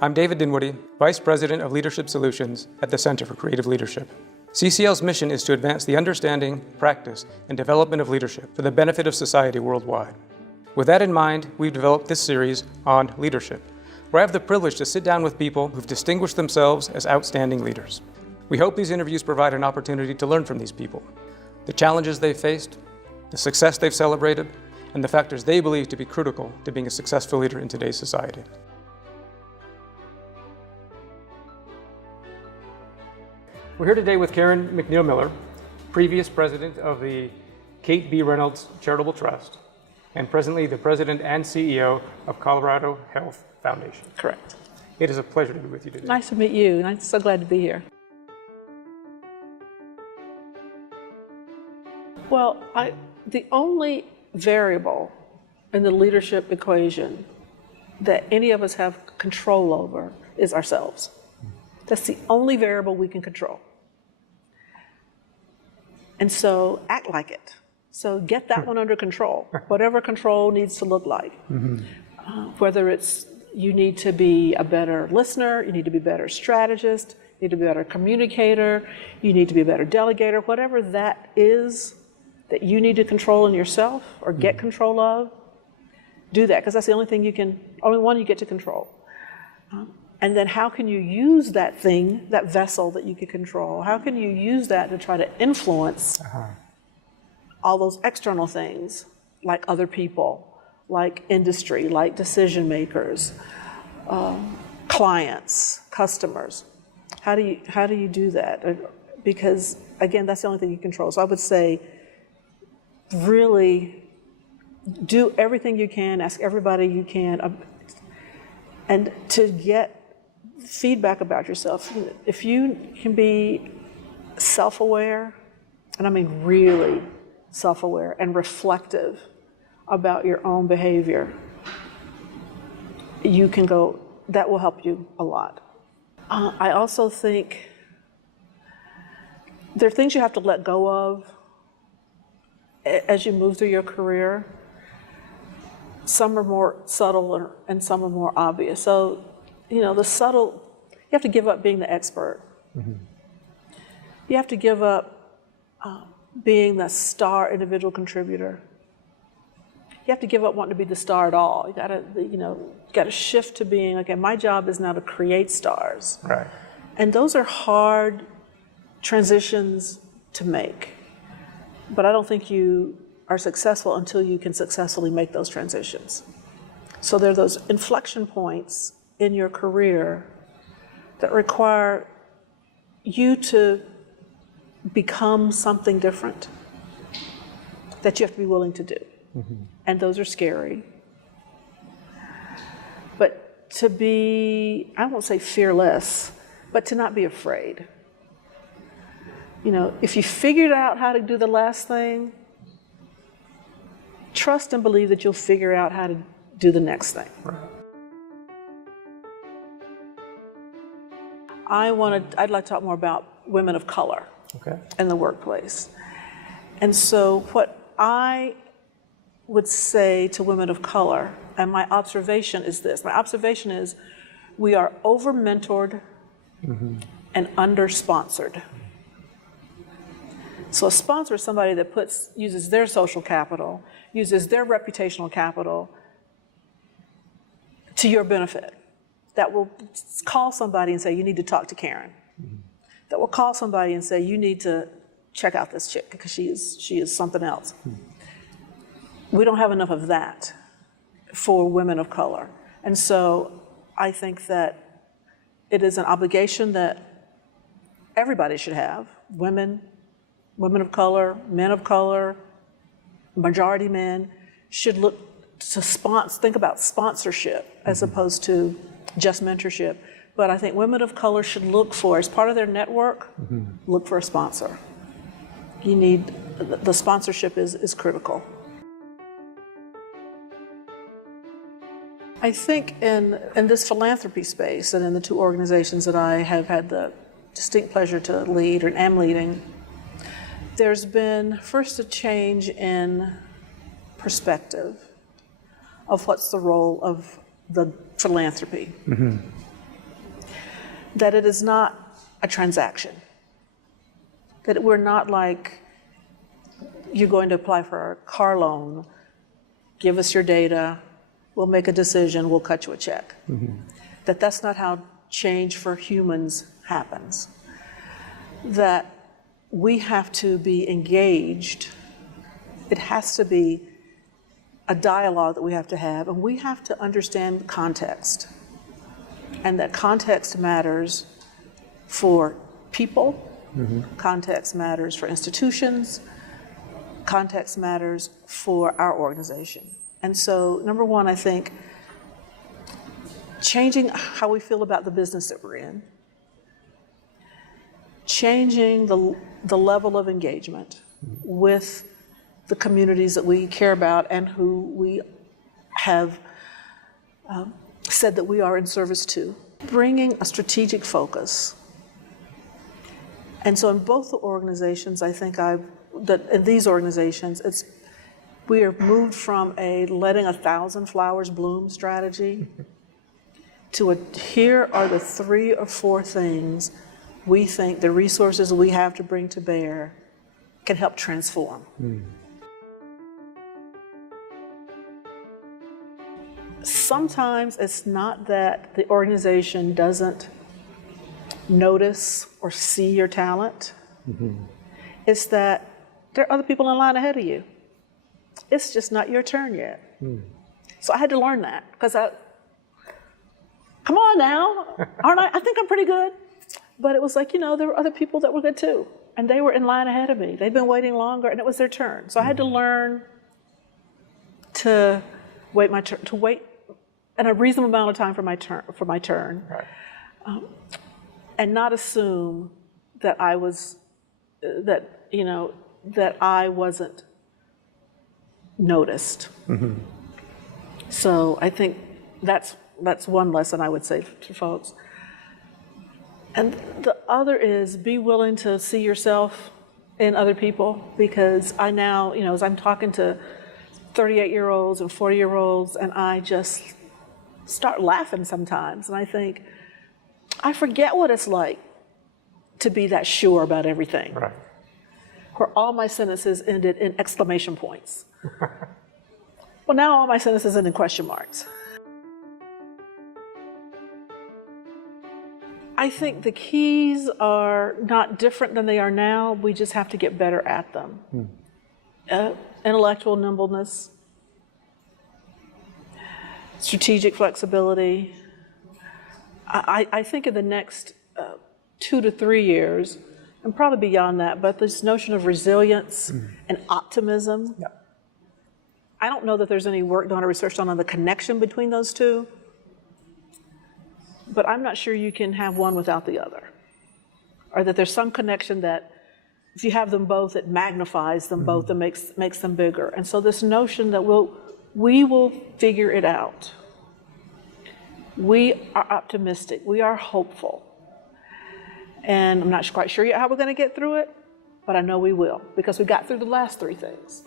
I'm David Dinwoodie, Vice President of Leadership Solutions at the Center for Creative Leadership. CCL's mission is to advance the understanding, practice, and development of leadership for the benefit of society worldwide. With that in mind, we've developed this series on leadership, where I have the privilege to sit down with people who've distinguished themselves as outstanding leaders. We hope these interviews provide an opportunity to learn from these people, the challenges they've faced, the success they've celebrated, and the factors they believe to be critical to being a successful leader in today's society. We're here today with Karen McNeil-Miller, previous president of the Kate B. Reynolds Charitable Trust, and presently the president and CEO of Colorado Health Foundation. Correct. It is a pleasure to be with you today. Nice to meet you, and I'm so glad to be here. Well, the only variable in the leadership equation that any of us have control over is ourselves. That's the only variable we can control. And so act like it. So get that one under control, whatever control needs to look like. Whether it's you need to be a better listener, you need to be a better strategist, you need to be a better communicator, you need to be a better delegator, whatever that is that you need to control in yourself or get control of, do that, because that's the only one you get to control. And then how can you use that thing, that vessel that you can control, how can you use that to try to influence all those external things, like other people, like industry, like decision makers, clients, customers. How do you do that? Because again, that's the only thing you control. So I would say, really do everything you can, ask everybody you can, and to get feedback about yourself. If you can be self-aware, and I mean really self-aware and reflective about your own behavior, you can go, that will help you a lot. I also think there are things you have to let go of as you move through your career. Some are more subtle and some are more obvious. So, the subtle, you have to give up being the expert. You have to give up being the star individual contributor. You have to give up wanting to be the star at all. You gotta shift to being, okay, my job is now to create stars. Right. And those are hard transitions to make. But I don't think you are successful until you can successfully make those transitions. So there are those inflection points in your career that require you to become something different that you have to be willing to do. And those are scary. But to be, I won't say fearless, but to not be afraid. If you figured out how to do the last thing, trust and believe that you'll figure out how to do the next thing. Right. I'd like to talk more about women of color in the workplace. And so what I would say to women of color, and my observation is this, we are over-mentored and under-sponsored. So a sponsor is somebody that uses their social capital, uses their reputational capital to your benefit. That will call somebody and say, you need to talk to Karen. That will call somebody and say, you need to check out this chick because she is something else. We don't have enough of that for women of color. And so I think that it is an obligation that everybody should have, women of color, men of color, majority men, should look to think about sponsorship as opposed to just mentorship. But I think women of color should look for, as part of their network, look for a sponsor. The sponsorship is critical. I think in this philanthropy space and in the two organizations that I have had the distinct pleasure to lead and am leading, there's been first a change in perspective of what's the role of the philanthropy. that it is not a transaction, that we're not like, you're going to apply for a car loan, give us your data, we'll make a decision, we'll cut you a check. That's not how change for humans happens. That we have to be engaged. It has to be a dialogue that we have to have, and we have to understand context. And that context matters for people, context matters for institutions, context matters for our organization. And so, number one, I think changing how we feel about the business that we're in, changing the level of engagement with the communities that we care about and who we have said that we are in service to, bringing a strategic focus. And so in both the organizations, I think in these organizations, we are moved from a letting 1,000 flowers bloom strategy to here are the 3 or 4 things we think the resources we have to bring to bear can help transform. Sometimes it's not that the organization doesn't notice or see your talent. It's that there are other people in line ahead of you. It's just not your turn yet. So I had to learn that because come on now, aren't I? I think I'm pretty good. But it was like, there were other people that were good too. And they were in line ahead of me. They'd been waiting longer and it was their turn. So I had to learn to wait my turn, to wait in a reasonable amount of time for my turn. Right. And not assume that I wasn't noticed. So I think that's one lesson I would say to folks. And the other is be willing to see yourself in other people, because I now, as I'm talking to 38-year-olds and 40-year-olds, and I just start laughing sometimes, and I think, I forget what it's like to be that sure about everything. Right. Where all my sentences ended in exclamation points. Well, now all my sentences end in question marks. I think the keys are not different than they are now. We just have to get better at them. Intellectual nimbleness, strategic flexibility. I think in the next 2 to 3 years, and probably beyond that, but this notion of resilience and optimism. Yeah. I don't know that there's any work done or research done on the connection between those two, but I'm not sure you can have one without the other, or that there's some connection that if you have them both, it magnifies them both and makes them bigger. And so this notion that we will figure it out. We are optimistic. We are hopeful. And I'm not quite sure yet how we're going to get through it, but I know we will, because we got through the last 3 things.